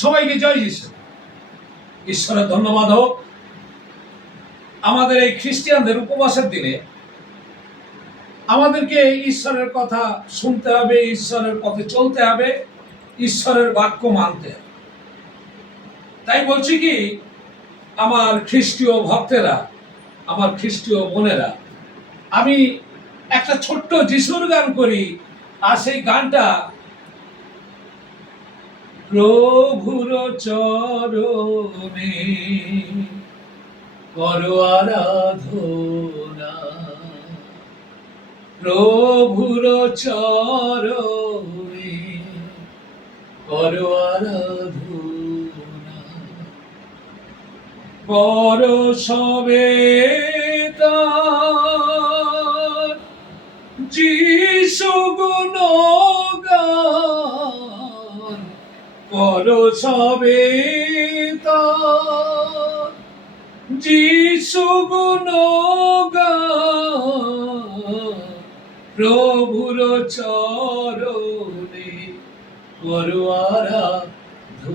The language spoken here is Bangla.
সবাইকে জয় যিশু। ঈশ্বরের ধন্যবাদ হোক। আমাদের এই খ্রিস্টানদের উপবাসের দিনে আমাদেরকে ঈশ্বরের কথা শুনতে হবে, ঈশ্বরের পথে চলতে হবে, ঈশ্বরের বাক্য মানতে হবে। তাই বলছি কি, আমার খ্রিস্টীয় ভক্তেরা, আমার খ্রিস্টীয় বোনেরা, আমি একটা ছোট্ট যিশুর গান করি। আর সেই গানটা প্রভুর চরণে করো আরাধনা, প্রভুর চরণে করো আরাধনা, করো সবে তার যিশু গুণগান, করো সবে তার যিশু গুণগান, প্রভুর চরণে করো আরাধনা।